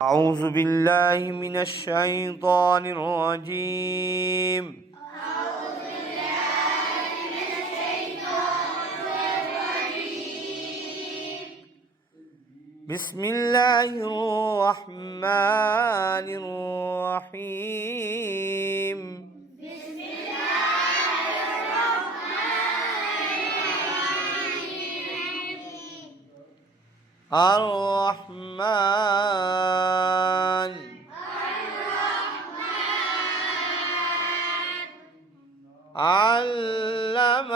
أعوذ بالله من الشيطان الرجيم بسم الله الرحمن الرحيم الرحمن علم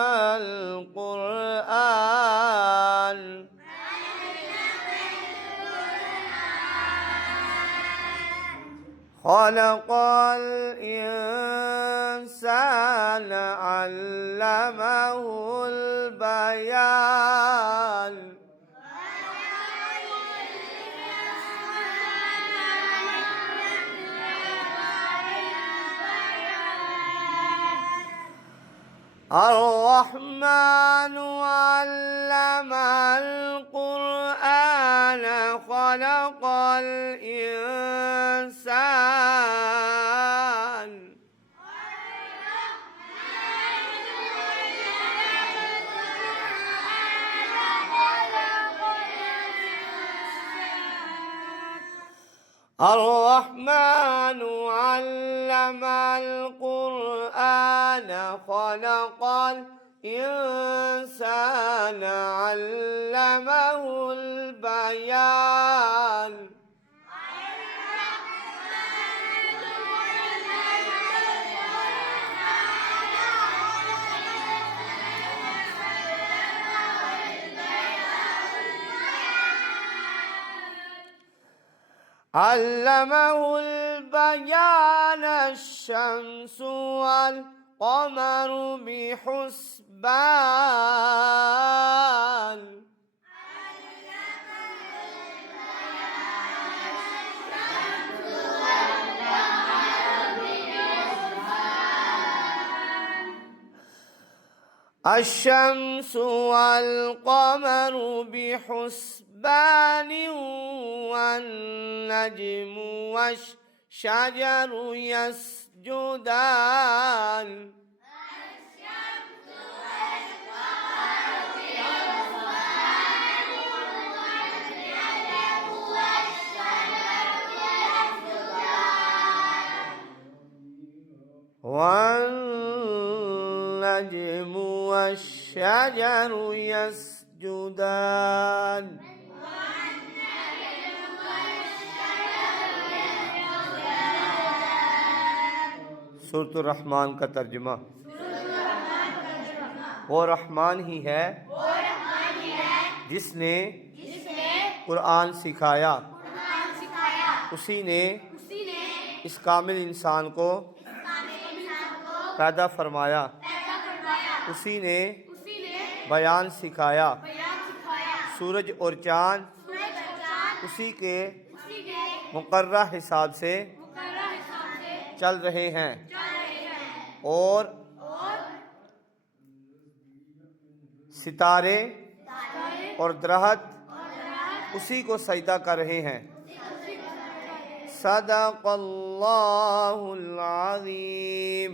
القرآن خلق الإنسان علمه البيان الرحمن علم القرآن خلق الإنسان الرحمن علم القرآن خلق الإنسان علمه البيان علمه البيان الشمس والقمر بحسبان الشمس والقمر بحسبان والنجم والشجر يسجدان والنجم والشجر يسجدان सूरत रहमान का तर्जुमा। वो रहमान ही है जिसने कुरान सिखाया, उसी ने इस कामिल इंसान को पैदा फरमाया, उसी ने बयान सिखाया। सूरज और चाँद उसी के मुकर्रर हिसाब से चल रहे हैं और सितारे और दरख्त उसी को सजदा कर रहे हैं। सदक़ल्लाहुल अज़ीम।